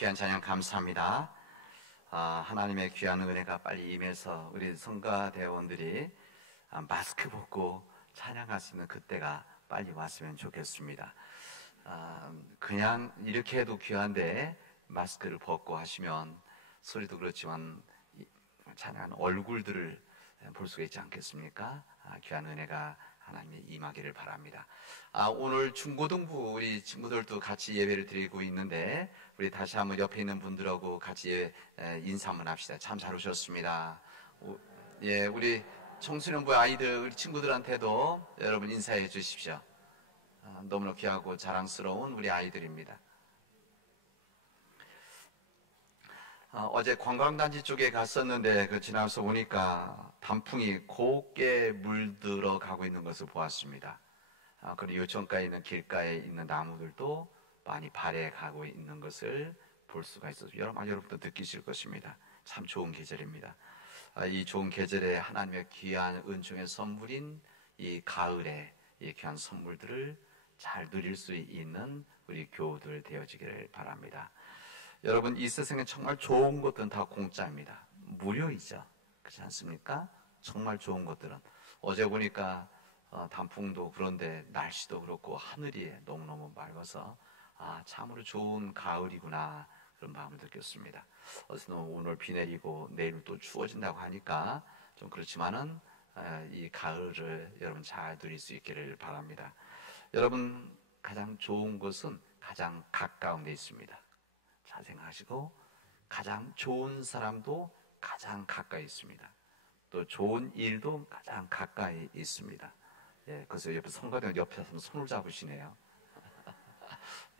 귀한 찬양 감사합니다. 하나님의 귀한 은혜가 빨리 임해서 우리 성가대원들이 마스크 벗고 찬양할 수 있는 그때가 빨리 왔으면 좋겠습니다. 그냥 이렇게 해도 귀한데 마스크를 벗고 하시면 소리도 그렇지만 찬양하는 얼굴들을 볼 수가 있지 않겠습니까? 귀한 은혜가 하나님이 임하기를 바랍니다. 오늘 중고등부 우리 친구들도 같이 예배를 드리고 있는데 우리 다시 한번 옆에 있는 분들하고 같이 인사 한번 합시다. 참 잘 오셨습니다. 예, 우리 청소년부 아이들 우리 친구들한테도 여러분 인사해 주십시오. 너무나 귀하고 자랑스러운 우리 아이들입니다. 어제 관광단지 쪽에 갔었는데 지나서 오니까 단풍이 곱게 물들어 가고 있는 것을 보았습니다. 그리고 요천가에 있는 길가에 있는 나무들도 많이 발해 가고 있는 것을 볼 수가 있어서 여러분도 느끼실 것입니다. 참 좋은 계절입니다. 이 좋은 계절에 하나님의 귀한 은총의 선물인 이 가을에 이 귀한 선물들을 잘 누릴 수 있는 우리 교우들 되어지기를 바랍니다. 여러분, 이 세상에 정말 좋은 것들은 다 공짜입니다. 무료이죠. 그렇지 않습니까? 정말 좋은 것들은. 어제 보니까 단풍도 그런데 날씨도 그렇고 하늘이 너무너무 맑아서 참으로 좋은 가을이구나 그런 마음을 느꼈습니다. 어제는 오늘 비 내리고 내일 또 추워진다고 하니까 좀 그렇지만은 이 가을을 여러분 잘 누릴 수 있기를 바랍니다. 여러분, 가장 좋은 것은 가장 가까운 데 있습니다. 잘 생각하시고, 가장 좋은 사람도 가장 가까이 있습니다. 또 좋은 일도 가장 가까이 있습니다. 예, 그래서 옆에 성가대원 옆에서 손을 잡으시네요.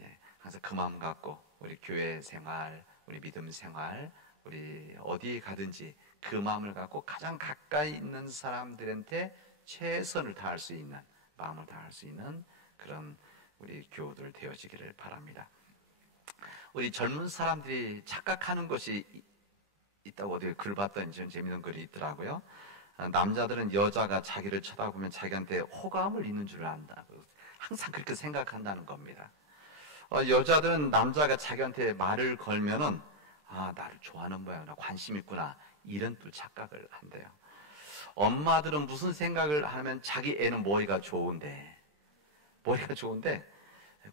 예, 항상 그 마음 갖고 우리 교회 생활, 우리 믿음 생활, 우리 어디에 가든지 그 마음을 갖고 가장 가까이 있는 사람들한테 최선을 다할 수 있는, 마음을 다할 수 있는 그런 우리 교우들 되어지기를 바랍니다. 우리 젊은 사람들이 착각하는 것이 있다고 어디 글 봤더니 좀 재밌는 글이 있더라고요. 남자들은 여자가 자기를 쳐다보면 자기한테 호감을 있는 줄 안다고 항상 그렇게 생각한다는 겁니다. 여자들은 남자가 자기한테 말을 걸면은 나를 좋아하는 모양이나 관심 있구나 이런 또 착각을 한대요. 엄마들은 무슨 생각을 하면 자기 애는 머리가 좋은데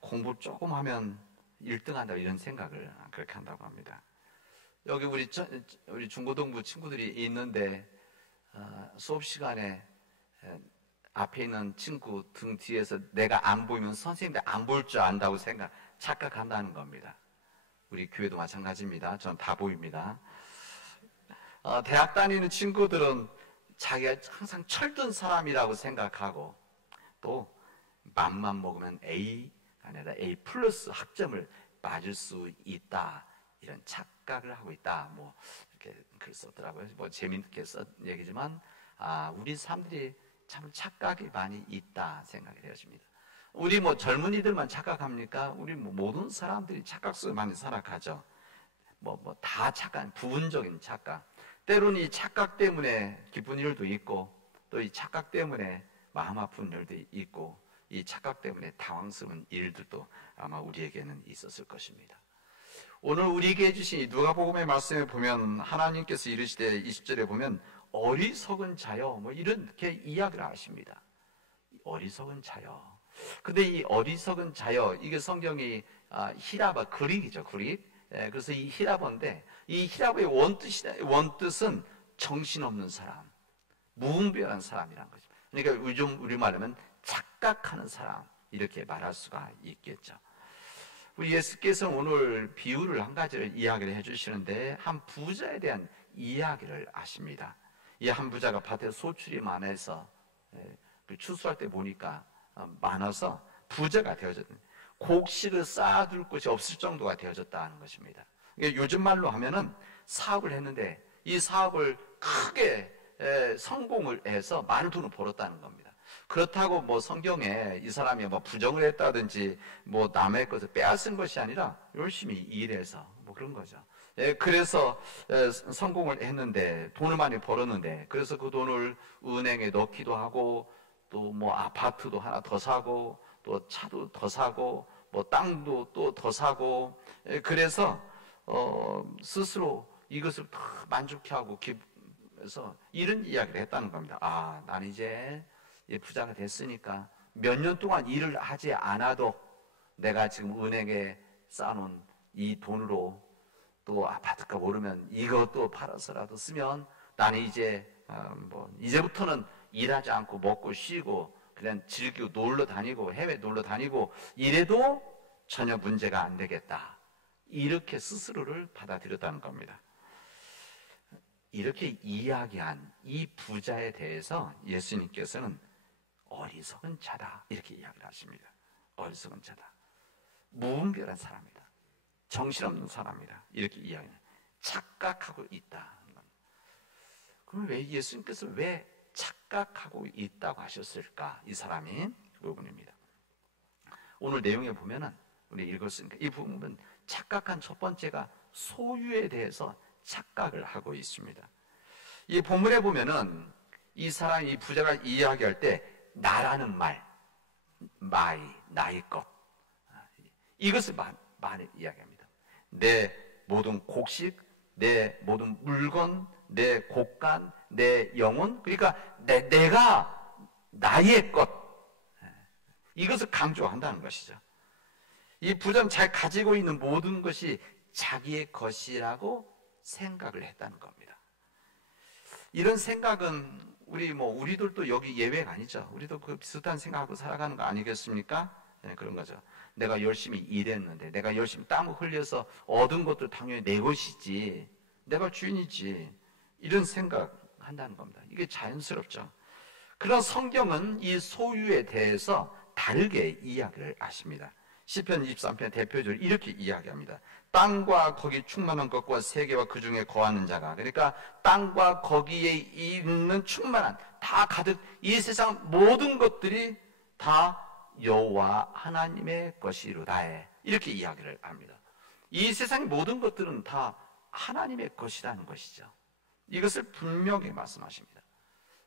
공부 조금 하면 1등 한다 이런 생각을 그렇게 한다고 합니다. 여기 우리 중고등부 친구들이 있는데 수업 시간에 앞에 있는 친구 등 뒤에서 내가 안 보이면 선생님들 안 볼 줄 안다고 착각한다는 겁니다. 우리 교회도 마찬가지입니다. 전 다 보입니다. 대학 다니는 친구들은 자기가 항상 철든 사람이라고 생각하고 또 맘만 먹으면 A 아니라 A 플러스 학점을 맞을 수 있다 이런 착각을 하고 있다 뭐 이렇게 글 썼더라고요. 뭐 재미있게 쓴 얘기지만 우리 사람들이 참 착각이 많이 있다 생각이 되어집니다. 우리 뭐 젊은이들만 착각합니까? 우리 뭐 모든 사람들이 착각 속에 많이 살아가죠. 뭐 다 착각, 부분적인 착각. 때로는 이 착각 때문에 기쁜 일도 있고 또 이 착각 때문에 마음 아픈 일도 있고 이 착각 때문에 당황스러운 일들도 아마 우리에게는 있었을 것입니다. 오늘 우리에게 해주신 이 누가복음의 말씀에 보면 하나님께서 이르시되 20절에 보면 어리석은 자여 뭐 이렇게 이야기를 하십니다. 어리석은 자여. 근데 이 어리석은 자여 이게 성경이 히라바 그릭이죠. 그릭. 그래서 이 히라버인데 이 히라버의 원뜻은 정신없는 사람, 무분별한 사람이라는 거죠. 그러니까 요즘 우리말하면 착각하는 사람 이렇게 말할 수가 있겠죠. 우리 예수께서는 오늘 비유를 한 가지를 이야기를 해주시는데 한 부자에 대한 이야기를 하십니다. 이 한 부자가 밭에 소출이 많아서 추수할 때 보니까 많아서 부자가 되어졌다. 곡식을 쌓아둘 곳이 없을 정도가 되어졌다는 것입니다. 요즘 말로 하면은 사업을 했는데 이 사업을 크게 성공을 해서 많은 돈을 벌었다는 겁니다. 그렇다고 뭐 성경에 이 사람이 뭐 부정을 했다든지 뭐 남의 것을 빼앗은 것이 아니라 열심히 일해서 뭐 그런 거죠. 그래서 성공을 했는데 돈을 많이 벌었는데 그래서 그 돈을 은행에 넣기도 하고 또 뭐 아파트도 하나 더 사고 또 차도 더 사고 뭐 땅도 또 더 사고 그래서 스스로 이것을 다 만족해하고 기뻐서 이런 이야기를 했다는 겁니다. 아, 나는 이제 부자가 됐으니까 몇 년 동안 일을 하지 않아도 내가 지금 은행에 쌓아놓은 이 돈으로 또 아파트값 오르면 이것도 팔아서라도 쓰면 나는 이제 이제부터는 일하지 않고 먹고 쉬고 그냥 즐기고 놀러 다니고 해외 놀러 다니고 이래도 전혀 문제가 안 되겠다. 이렇게 스스로를 받아들였다는 겁니다. 이렇게 이야기한 이 부자에 대해서 예수님께서는 어리석은 자다 이렇게 이야기를 하십니다. 어리석은 자다. 무분별한 사람이다. 정신없는 사람이다. 이렇게 이야기해요. 착각하고 있다. 그럼 왜 예수님께서 왜 착각하고 있다고 하셨을까? 이 사람이 그 부분입니다. 오늘 내용에 보면은 우리 읽었으니까 이 부분은 착각한 첫 번째가 소유에 대해서 착각을 하고 있습니다. 이 본문에 보면은 이 사람이 이 부자가 이야기할 때 나라는 말, 마이, 나의 것 이것을 많이 이야기합니다. 내 모든 곡식, 내 모든 물건, 내 곡간, 내 영혼, 그러니까 내가 나의 것 이것을 강조한다는 것이죠. 이 부자는 잘 가지고 있는 모든 것이 자기의 것이라고 생각을 했다는 겁니다. 이런 생각은 우리들도 여기 예외가 아니죠. 우리도 그 비슷한 생각하고 살아가는 거 아니겠습니까? 네, 그런 거죠. 내가 열심히 일했는데, 내가 열심히 땀을 흘려서 얻은 것도 당연히 내 것이지, 내가 주인이지, 이런 생각 한다는 겁니다. 이게 자연스럽죠. 그런 성경은 이 소유에 대해서 다르게 이야기를 하십니다. 시편 23편 대표적으로 이렇게 이야기합니다. 땅과 거기 충만한 것과 세계와 그 중에 거하는 자가, 그러니까 땅과 거기에 있는 충만한 다 가득 이 세상 모든 것들이 다 여호와 하나님의 것이로다 이렇게 이야기를 합니다. 이 세상의 모든 것들은 다 하나님의 것이라는 것이죠. 이것을 분명히 말씀하십니다.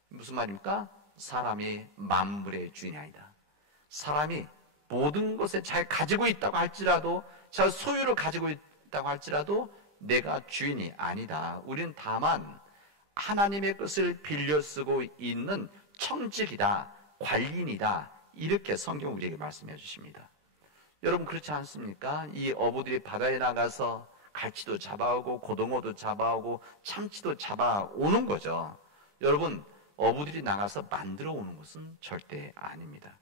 무슨 말입니까? 사람이 만물의 주인이 아니다. 사람이 모든 것에 잘 가지고 있다고 할지라도, 잘 소유를 가지고 있다고 할지라도 내가 주인이 아니다. 우리는 다만 하나님의 것을 빌려 쓰고 있는 청직이다, 관리인이다. 이렇게 성경 우리에게 말씀해 주십니다. 여러분 그렇지 않습니까? 이 어부들이 바다에 나가서 갈치도 잡아오고 고등어도 잡아오고 참치도 잡아오는 거죠. 여러분 어부들이 나가서 만들어 오는 것은 절대 아닙니다.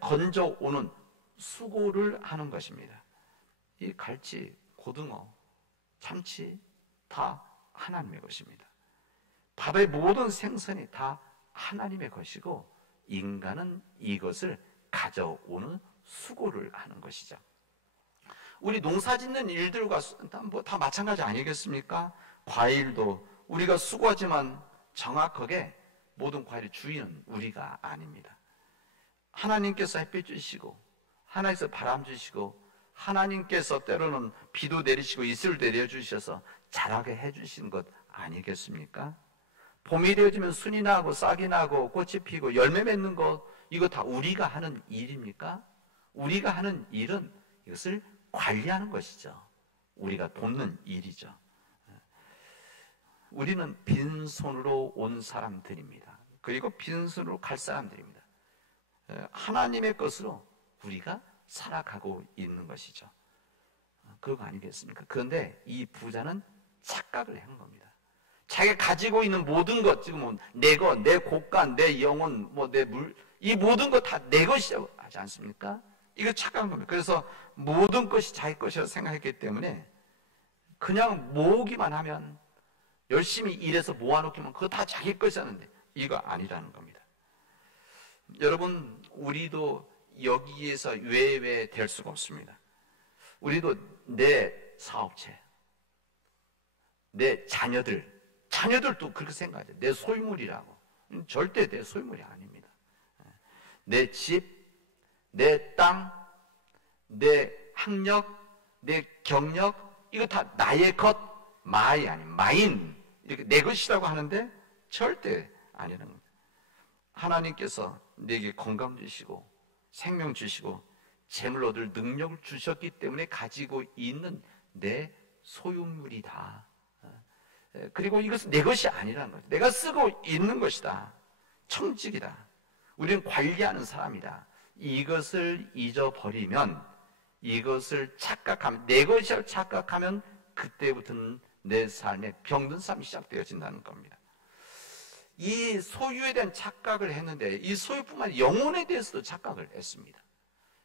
건져오는 수고를 하는 것입니다. 이 갈치, 고등어, 참치 다 하나님의 것입니다. 바다의 모든 생선이 다 하나님의 것이고 인간은 이것을 가져오는 수고를 하는 것이죠. 우리 농사 짓는 일들과 다 마찬가지 아니겠습니까? 과일도 우리가 수고하지만 정확하게 모든 과일의 주인은 우리가 아닙니다. 하나님께서 햇빛 주시고 하나님께서 바람 주시고 하나님께서 때로는 비도 내리시고 이슬을 내려주셔서 자라게 해주신 것 아니겠습니까? 봄이 되어지면 순이 나고 싹이 나고 꽃이 피고 열매 맺는 것 이거 다 우리가 하는 일입니까? 우리가 하는 일은 이것을 관리하는 것이죠. 우리가 돕는 일이죠. 우리는 빈손으로 온 사람들입니다. 그리고 빈손으로 갈 사람들입니다. 하나님의 것으로 우리가 살아가고 있는 것이죠. 그거 아니겠습니까? 그런데 이 부자는 착각을 한 겁니다. 자기가 가지고 있는 모든 것, 지금 내 것, 내 곡간, 내 영혼, 내 물, 이 모든 것 다 내 것이라고 하지 않습니까? 이거 착각한 겁니다. 그래서 모든 것이 자기 것이라고 생각했기 때문에 그냥 모으기만 하면 열심히 일해서 모아놓기만 그거 다 자기 것이었는데 이거 아니라는 겁니다. 여러분 우리도 여기에서 외외될 수가 없습니다. 우리도 내 사업체, 내 자녀들도 그렇게 생각하죠. 내 소유물이라고. 절대 내 소유물이 아닙니다. 내 집, 내 땅, 내 학력, 내 경력 이거 다 나의 것, 마인 이렇게 내 것이라고 하는데 절대 아니라는 겁니다. 하나님께서 내게 건강 주시고 생명 주시고 재물 얻을 능력을 주셨기 때문에 가지고 있는 내 소유물이다. 그리고 이것은 내 것이 아니라는 거죠. 내가 쓰고 있는 것이다. 청직이다. 우리는 관리하는 사람이다. 이것을 잊어버리면, 이것을 착각하면, 내 것이라고 착각하면 그때부터는 내 삶에 병든 삶이 시작되어진다는 겁니다. 이 소유에 대한 착각을 했는데, 이 소유뿐만 아니라 영혼에 대해서도 착각을 했습니다.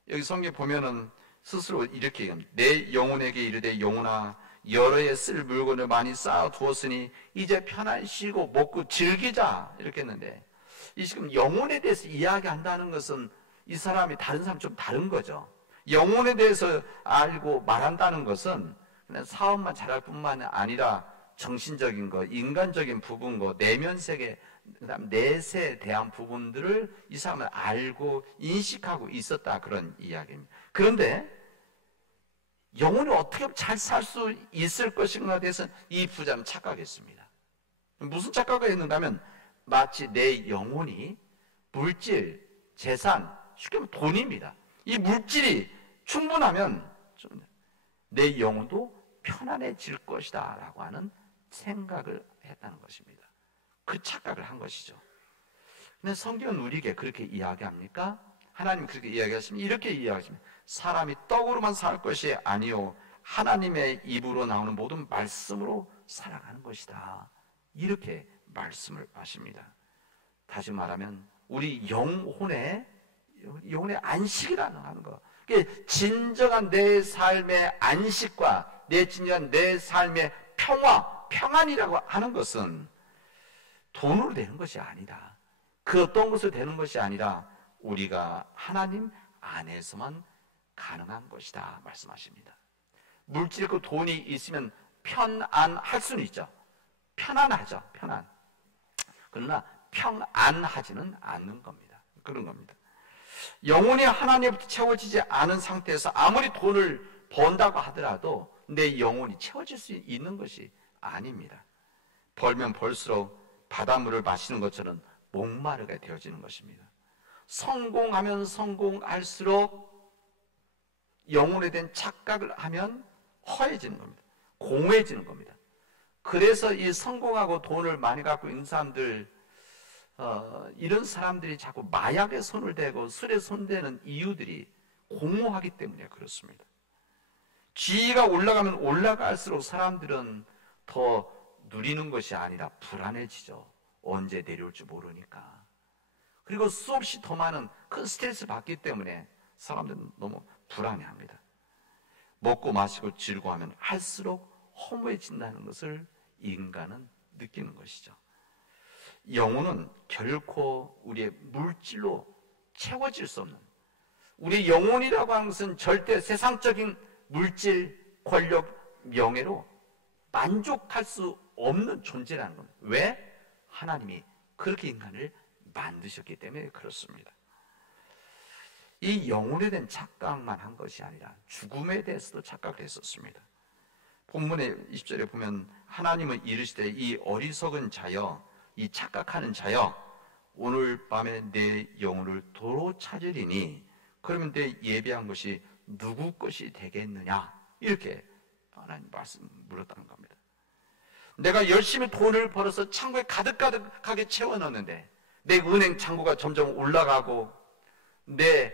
여기 성경에 보면은 스스로 이렇게 얘기합니다. 내 영혼에게 이르되 영혼아, 여러 해 쓸 물건을 많이 쌓아 두었으니 이제 편안히 쉬고 먹고 즐기자, 이렇게 했는데, 이 지금 영혼에 대해서 이야기한다는 것은 이 사람이 다른 사람 좀 다른 거죠. 영혼에 대해서 알고 말한다는 것은 그냥 사업만 잘할 뿐만 아니라 정신적인 것, 인간적인 부분, 내면 세계, 그다음 넷에 대한 부분들을 이 사람은 알고 인식하고 있었다, 그런 이야기입니다. 그런데 영혼이 어떻게 잘 살 수 있을 것인가에 대해서 이 부자는 착각했습니다. 무슨 착각을 했는가 하면, 마치 내 영혼이 물질, 재산, 쉽게 말하면 돈입니다. 이 물질이 충분하면 내 영혼도 편안해질 것이다 라고 하는 생각을 했다는 것입니다. 그 착각을 한 것이죠. 근데 성경은 우리에게 그렇게 이야기합니까? 하나님 그렇게 이야기하시면 이렇게 이야기하십니다. 사람이 떡으로만 살 것이 아니요 하나님의 입으로 나오는 모든 말씀으로 살아가는 것이다, 이렇게 말씀을 하십니다. 다시 말하면 우리 영혼의 안식이라는 거, 진정한 내 삶의 안식과 진정한 내 삶의 평안이라고 하는 것은 돈으로 되는 것이 아니다. 그 어떤 것으로 되는 것이 아니라 우리가 하나님 안에서만 가능한 것이다 말씀하십니다. 물질과 돈이 있으면 편안할 수는 있죠. 편안하죠. 그러나 평안하지는 않는 겁니다. 그런 겁니다. 영혼이 하나님부터 채워지지 않은 상태에서 아무리 돈을 번다고 하더라도 내 영혼이 채워질 수 있는 것이 아닙니다. 벌면 벌수록 바닷물을 마시는 것처럼 목마르게 되어지는 것입니다. 성공하면 성공할수록 영혼에 대한 착각을 하면 허해지는 겁니다. 공허해지는 겁니다. 그래서 이 성공하고 돈을 많이 갖고 있는 사람들, 이런 사람들이 자꾸 마약에 손을 대고 술에 손대는 이유들이 공허하기 때문에 그렇습니다. 지위가 올라가면 올라갈수록 사람들은 더 누리는 것이 아니라 불안해지죠. 언제 내려올지 모르니까. 그리고 수없이 더 많은 큰 스트레스를 받기 때문에 사람들은 너무 불안해합니다. 먹고 마시고 즐거워하면 할수록 허무해진다는 것을 인간은 느끼는 것이죠. 영혼은 결코 우리의 물질로 채워질 수 없는, 우리 영혼이라고 하는 것은 절대 세상적인 물질, 권력, 명예로 만족할 수 없는 존재라는 겁니다. 왜? 하나님이 그렇게 인간을 만드셨기 때문에 그렇습니다. 이 영혼에 대한 착각만 한 것이 아니라 죽음에 대해서도 착각을 했었습니다. 본문의 20절에 보면 하나님은 이르시되 이 어리석은 자여, 이 착각하는 자여, 오늘 밤에 내 영혼을 도로 찾으리니 그러면 내 예비한 것이 누구 것이 되겠느냐, 이렇게 하나님 말씀 물었다는 겁니다. 내가 열심히 돈을 벌어서 창고에 가득가득하게 채워넣었는데 내 은행 창고가 점점 올라가고 내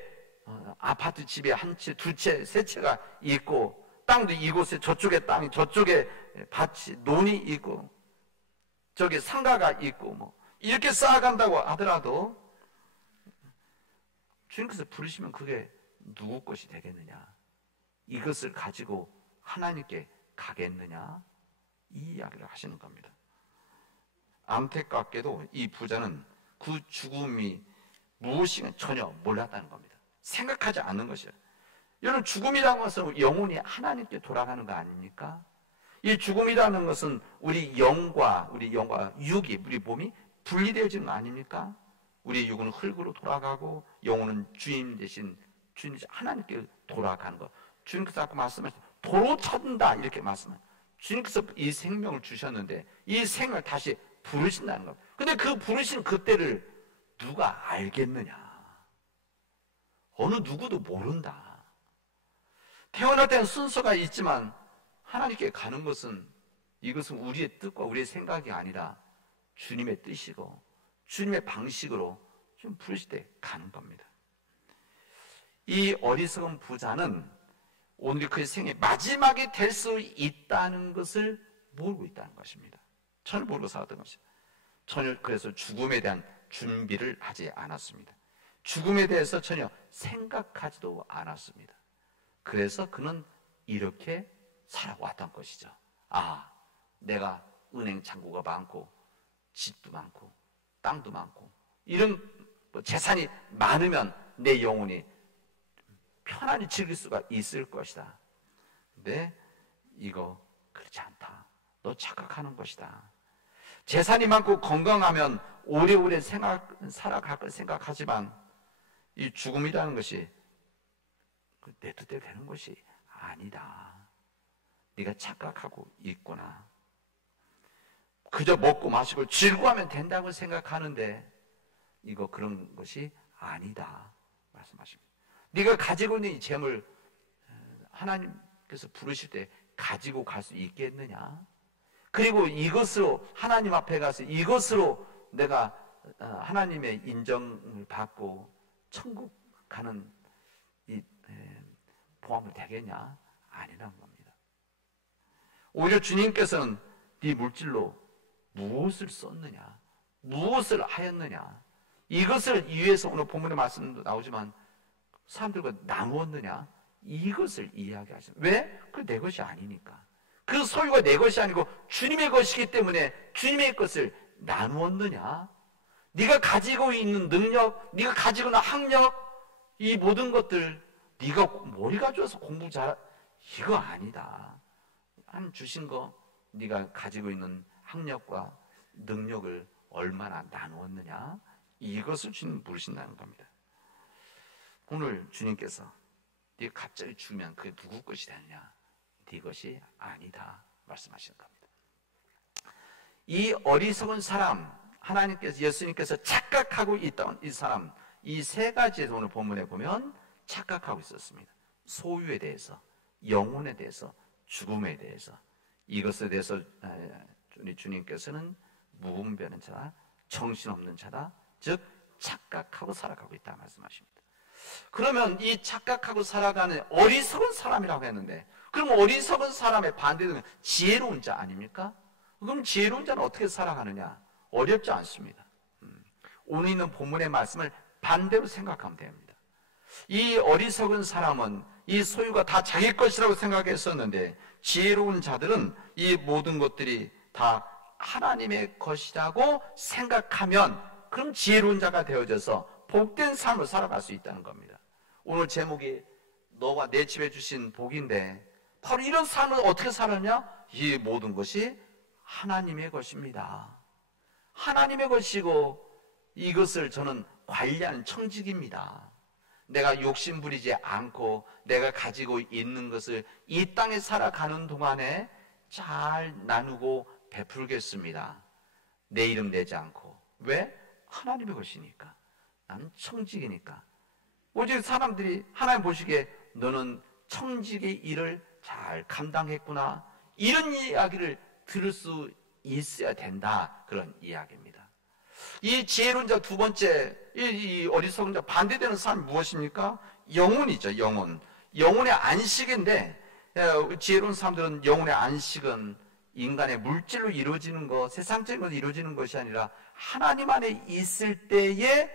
아파트 집에 한 채, 두 채, 세 채가 있고 땅도 이곳에 저쪽에 땅이, 저쪽에 밭이, 논이 있고 저기 상가가 있고 뭐 이렇게 쌓아간다고 하더라도 주님께서 부르시면 그게 누구 것이 되겠느냐, 이것을 가지고 하나님께 가겠느냐, 이 이야기를 하시는 겁니다. 안타깝게도 이 부자는 그 죽음이 무엇인가 전혀 몰랐다는 겁니다. 생각하지 않는 것이에요. 여러분, 죽음이라는 것은 영혼이 하나님께 돌아가는 거 아닙니까? 이 죽음이라는 것은 우리 영과 육이, 우리 몸이 분리되어지는 거 아닙니까? 우리 육은 흙으로 돌아가고 영혼은 주인 대신 하나님께 돌아가는 거. 주님께서 아까 말씀하신 도로 찾는다, 이렇게 말씀하세요. 주님께서 이 생명을 주셨는데 이 생을 다시 부르신다는 것. 근데 그 부르신 그때를 누가 알겠느냐? 어느 누구도 모른다. 태어날 때는 순서가 있지만 하나님께 가는 것은 이것은 우리의 뜻과 우리의 생각이 아니라 주님의 뜻이고 주님의 방식으로 좀 부르실 때 가는 겁니다. 이 어리석은 부자는 오늘이 그의 생의 마지막이 될 수 있다는 것을 모르고 있다는 것입니다. 전혀 모르고 살았던 것입니다. 전혀 그래서 죽음에 대한 준비를 하지 않았습니다. 죽음에 대해서 전혀 생각하지도 않았습니다. 그래서 그는 이렇게 살아왔던 것이죠. 아, 내가 은행 잔고가 많고 집도 많고 땅도 많고 이런 재산이 많으면 내 영혼이 편안히 즐길 수가 있을 것이다. 근데 이거 그렇지 않다. 너 착각하는 것이다. 재산이 많고 건강하면 오래오래 살아갈 걸 생각하지만 이 죽음이라는 것이 내 뜻대로 되는 것이 아니다. 네가 착각하고 있구나. 그저 먹고 마시고 즐거워하면 된다고 생각하는데 이거 그런 것이 아니다 말씀하십니다. 네가 가지고 있는 이 재물 하나님께서 부르실 때 가지고 갈 수 있겠느냐? 그리고 이것으로 하나님 앞에 가서 이것으로 내가 하나님의 인정을 받고 천국 가는 이 보험이 되겠냐? 아니란 겁니다. 오히려 주님께서는 네 물질로 무엇을 썼느냐? 무엇을 하였느냐? 이것을 위해서 오늘 본문의 말씀도 나오지만 사람들과 나누었느냐? 이것을 이야기하십니다. 왜? 그 내 것이 아니니까. 그 소유가 내 것이 아니고 주님의 것이기 때문에 주님의 것을 나누었느냐? 네가 가지고 있는 능력, 네가 가지고 있는 학력, 이 모든 것들 네가 머리가 좋아서 공부 잘 이거 아니다. 하나님 주신 거 네가 가지고 있는 학력과 능력을 얼마나 나누었느냐? 이것을 주님 부르신다는 겁니다. 오늘 주님께서 네가 갑자기 죽으면 그게 누구 것이 되느냐? 네 것이 아니다 말씀하시는 겁니다. 이 어리석은 사람, 하나님께서 예수님께서 착각하고 있던 이 사람, 이 세 가지에서 오늘 본문에 보면 착각하고 있었습니다. 소유에 대해서, 영혼에 대해서, 죽음에 대해서. 이것에 대해서 우리 주님께서는 무분별한 자다, 정신없는 자다, 즉 착각하고 살아가고 있다 말씀하십니다. 그러면 이 착각하고 살아가는 어리석은 사람이라고 했는데, 그럼 어리석은 사람의 반대는 지혜로운 자 아닙니까? 그럼 지혜로운 자는 어떻게 살아가느냐? 어렵지 않습니다. 오늘 있는 본문의 말씀을 반대로 생각하면 됩니다. 이 어리석은 사람은 이 소유가 다 자기 것이라고 생각했었는데, 지혜로운 자들은 이 모든 것들이 다 하나님의 것이라고 생각하면 그럼 지혜로운 자가 되어져서 복된 삶을 살아갈 수 있다는 겁니다. 오늘 제목이 너와 내 집에 주신 복인데, 바로 이런 삶을 어떻게 살았냐? 이 모든 것이 하나님의 것입니다. 하나님의 것이고 이것을 저는 관리하는 청직입니다. 내가 욕심 부리지 않고 내가 가지고 있는 것을 이 땅에 살아가는 동안에 잘 나누고 베풀겠습니다. 내 이름 내지 않고. 왜? 하나님의 것이니까. 나는 청직이니까. 오직 사람들이 하나님 보시기에 너는 청직의 일을 잘 감당했구나, 이런 이야기를 들을 수 있어야 된다, 그런 이야기입니다. 이 지혜로운 자 두 번째, 이 어리석은 자 반대되는 사람이 무엇입니까? 영혼이죠. 영혼의 안식인데, 지혜로운 사람들은 영혼의 안식은 인간의 물질로 이루어지는 것, 세상적인 것으로 이루어지는 것이 아니라 하나님 안에 있을 때에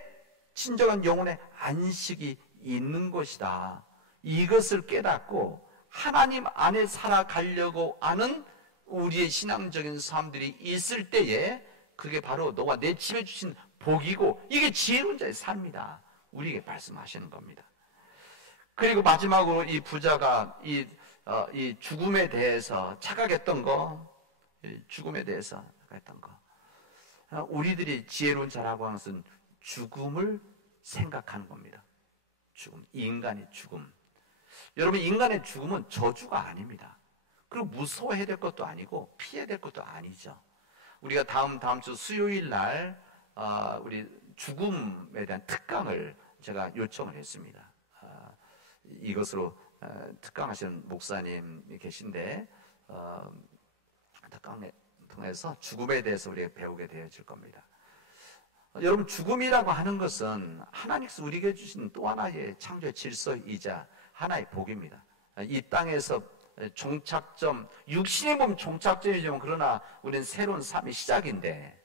진정한 영혼의 안식이 있는 것이다. 이것을 깨닫고 하나님 안에 살아가려고 하는 우리의 신앙적인 사람들이 있을 때에 그게 바로 너와 내 집에 주신 복이고, 이게 지혜로운 자의 삶이다, 우리에게 말씀하시는 겁니다. 그리고 마지막으로 이 부자가 이 죽음에 대해서 착각했던 거, 죽음에 대해서 착각했던 거, 우리들이 지혜로운 자라고 하는 것은 죽음을 생각하는 겁니다. 죽음, 인간의 죽음. 여러분, 인간의 죽음은 저주가 아닙니다. 그리고 무서워해야 될 것도 아니고 피해야 될 것도 아니죠. 우리가 다음 주 수요일 날 우리 죽음에 대한 특강을 제가 요청을 했습니다. 이것으로 특강하시는 목사님이 계신데 통해서 죽음에 대해서 우리가 배우게 되어질 겁니다. 여러분, 죽음이라고 하는 것은 하나님께서 우리에게 주신 또 하나의 창조의 질서이자 하나의 복입니다. 이 땅에서 종착점, 육신의 몸 종착점이지만 그러나 우리는 새로운 삶의 시작인데,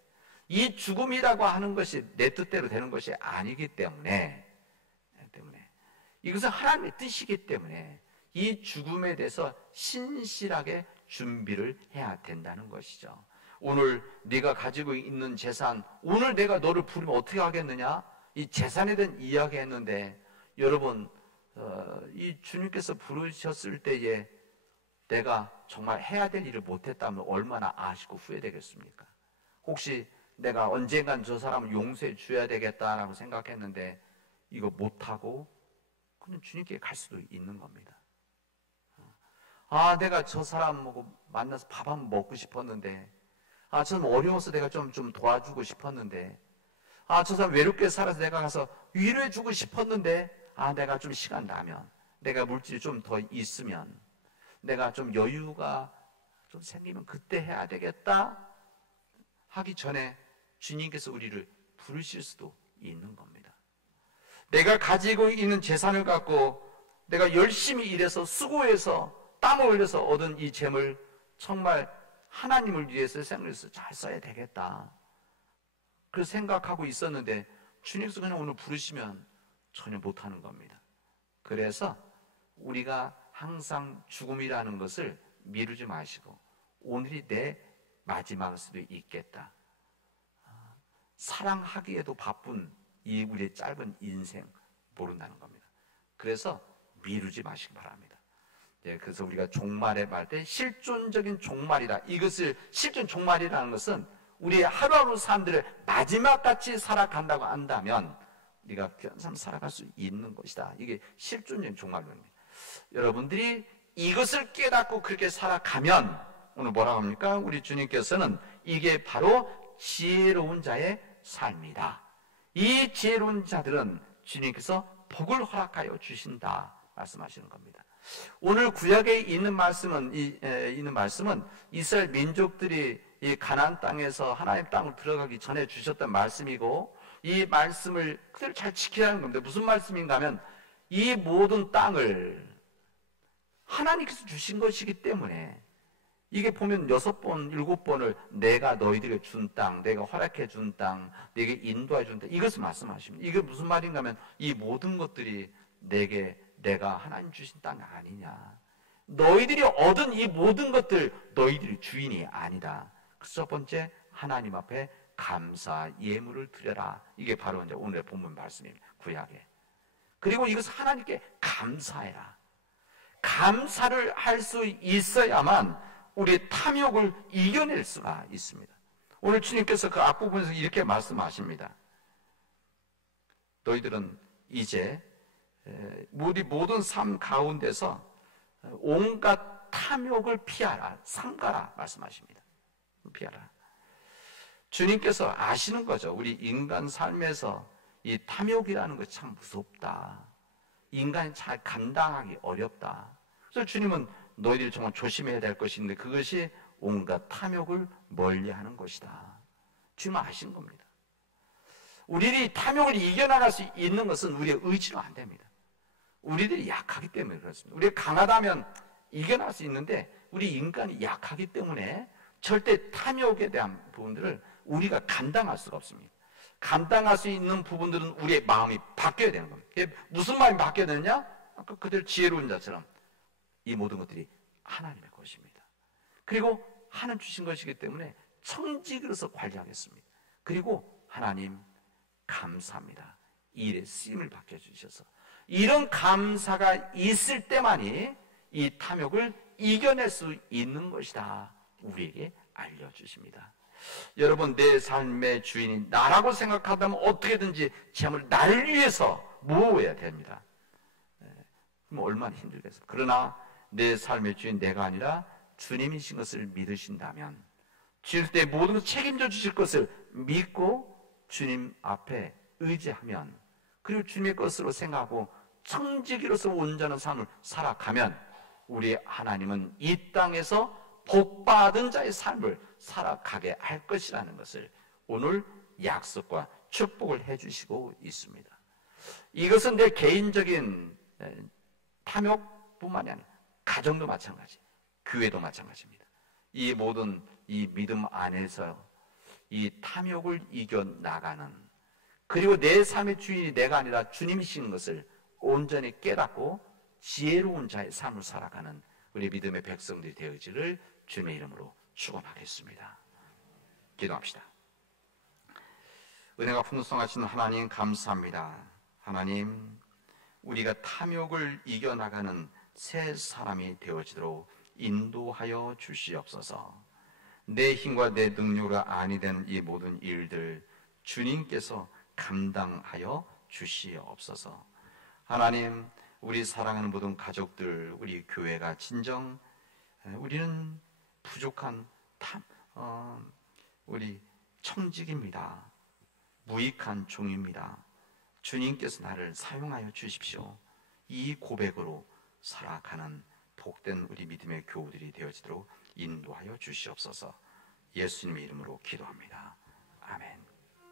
이 죽음이라고 하는 것이 내 뜻대로 되는 것이 아니기 때문에 이것은 하나님의 뜻이기 때문에 이 죽음에 대해서 신실하게 준비를 해야 된다는 것이죠. 오늘 네가 가지고 있는 재산, 오늘 내가 너를 부르면 어떻게 하겠느냐? 이 재산에 대한 이야기 했는데, 여러분, 이 주님께서 부르셨을 때에 내가 정말 해야 될 일을 못했다면 얼마나 아쉽고 후회되겠습니까? 혹시 내가 언젠간 저 사람을 용서해 줘야 되겠다라고 생각했는데 이거 못하고 그냥 주님께 갈 수도 있는 겁니다. 내가 저 사람하고 만나서 밥 한번 먹고 싶었는데, 저 사람 어려워서 내가 좀 도와주고 싶었는데, 저 사람 외롭게 살아서 내가 가서 위로해 주고 싶었는데, 내가 좀 시간 나면, 내가 물질이 좀 더 있으면, 내가 좀 여유가 좀 생기면 그때 해야 되겠다 하기 전에 주님께서 우리를 부르실 수도 있는 겁니다. 내가 가지고 있는 재산을 갖고 내가 열심히 일해서 수고해서 땀을 흘려서 얻은 이 재물 정말 하나님을 위해서 생각해서 잘 써야 되겠다, 그 생각하고 있었는데 주님께서 그냥 오늘 부르시면 전혀 못하는 겁니다. 그래서 우리가 항상 죽음이라는 것을 미루지 마시고 오늘이 내 마지막일 수도 있겠다, 사랑하기에도 바쁜 이 우리의 짧은 인생 모른다는 겁니다. 그래서 미루지 마시기 바랍니다. 그래서 우리가 종말에 말 때 실존적인 종말이다, 이것을 실존 종말이라는 것은 우리의 하루하루 삶들을 마지막같이 살아간다고 한다면 우리가 귀한 삶 살아갈 수 있는 것이다. 이게 실존적인 종말론입니다. 여러분들이 이것을 깨닫고 그렇게 살아가면 오늘 뭐라고 합니까? 우리 주님께서는 이게 바로 지혜로운 자의 삶이다. 이 지혜로운 자들은 주님께서 복을 허락하여 주신다 말씀하시는 겁니다. 오늘 구약에 있는 말씀은 이스라엘 민족들이 이 가나안 땅에서 하나님 땅으로 들어가기 전에 주셨던 말씀이고, 이 말씀을 그대로 잘 지키라는 겁니다. 무슨 말씀인가 하면 이 모든 땅을 하나님께서 주신 것이기 때문에, 이게 보면 6번, 7번을 내가 너희들에게 준 땅, 내가 허락해 준 땅, 내게 인도해 준 땅, 이것을 말씀하십니다. 이게 무슨 말인가 하면 이 모든 것들이 내가 하나님 주신 땅 아니냐, 너희들이 얻은 이 모든 것들 너희들이 주인이 아니다. 그래서 첫 번째, 하나님 앞에 감사 예물을 드려라. 이게 바로 이제 오늘의 본문 말씀입니다. 구약에. 그리고 이것을 하나님께 감사해라. 감사를 할 수 있어야만 우리의 탐욕을 이겨낼 수가 있습니다. 오늘 주님께서 그 앞부분에서 이렇게 말씀하십니다. 너희들은 이제 우리 모든 삶 가운데서 온갖 탐욕을 피하라, 삼가라 말씀하십니다. 피하라. 주님께서 아시는 거죠. 우리 인간 삶에서 이 탐욕이라는 것이 참 무섭다, 인간이 잘 감당하기 어렵다. 그래서 주님은 너희들이 정말 조심해야 될 것이 있는데 그것이 온갖 탐욕을 멀리하는 것이다. 주님은 아신 겁니다. 우리들이 탐욕을 이겨나갈 수 있는 것은 우리의 의지로 안 됩니다. 우리들이 약하기 때문에 그렇습니다. 우리가 강하다면 이겨낼 수 있는데 우리 인간이 약하기 때문에 절대 탐욕에 대한 부분들을 우리가 감당할 수가 없습니다. 감당할 수 있는 부분들은 우리의 마음이 바뀌어야 되는 겁니다. 무슨 마음이 바뀌어야 되느냐? 아까 그대로 지혜로운 자처럼 이 모든 것들이 하나님의 것입니다. 그리고 하나님 주신 것이기 때문에 청지기로서 관리하겠습니다. 그리고 하나님 감사합니다. 이 일에 쓰임을 받게 해주셔서 이런 감사가 있을 때만이 이 탐욕을 이겨낼 수 있는 것이다 우리에게 알려주십니다. 여러분, 내 삶의 주인이 나라고 생각하다면 어떻게든지 재물을 나를 위해서 모아야 됩니다. 그럼 얼마나 힘들겠어요. 그러나 내 삶의 주인 내가 아니라 주님이신 것을 믿으신다면, 주일 때 모든 것을 책임져 주실 것을 믿고 주님 앞에 의지하면, 그리고 주님의 것으로 생각하고 청지기로서 온전한 삶을 살아가면 우리 하나님은 이 땅에서 복받은 자의 삶을 살아가게 할 것이라는 것을 오늘 약속과 축복을 해주시고 있습니다. 이것은 내 개인적인 탐욕뿐만이 아니라 가정도 마찬가지, 교회도 마찬가지입니다. 이 모든 이 믿음 안에서 이 탐욕을 이겨나가는, 그리고 내 삶의 주인이 내가 아니라 주님이신 것을 온전히 깨닫고 지혜로운 자의 삶을 살아가는 우리 믿음의 백성들이 되어지를 주님의 이름으로 축원하겠습니다. 기도합시다. 은혜가 풍성하신 하나님 감사합니다. 하나님, 우리가 탐욕을 이겨나가는 새 사람이 되어지도록 인도하여 주시옵소서. 내 힘과 내 능력으로 아니 되는 이 모든 일들 주님께서 감당하여 주시옵소서. 하나님, 우리 사랑하는 모든 가족들, 우리 교회가 진정 우리는 부족한 우리 청직입니다. 무익한 종입니다. 주님께서 나를 사용하여 주십시오. 이 고백으로 살아가는 복된 우리 믿음의 교우들이 되어지도록 인도하여 주시옵소서. 예수님의 이름으로 기도합니다. 아멘.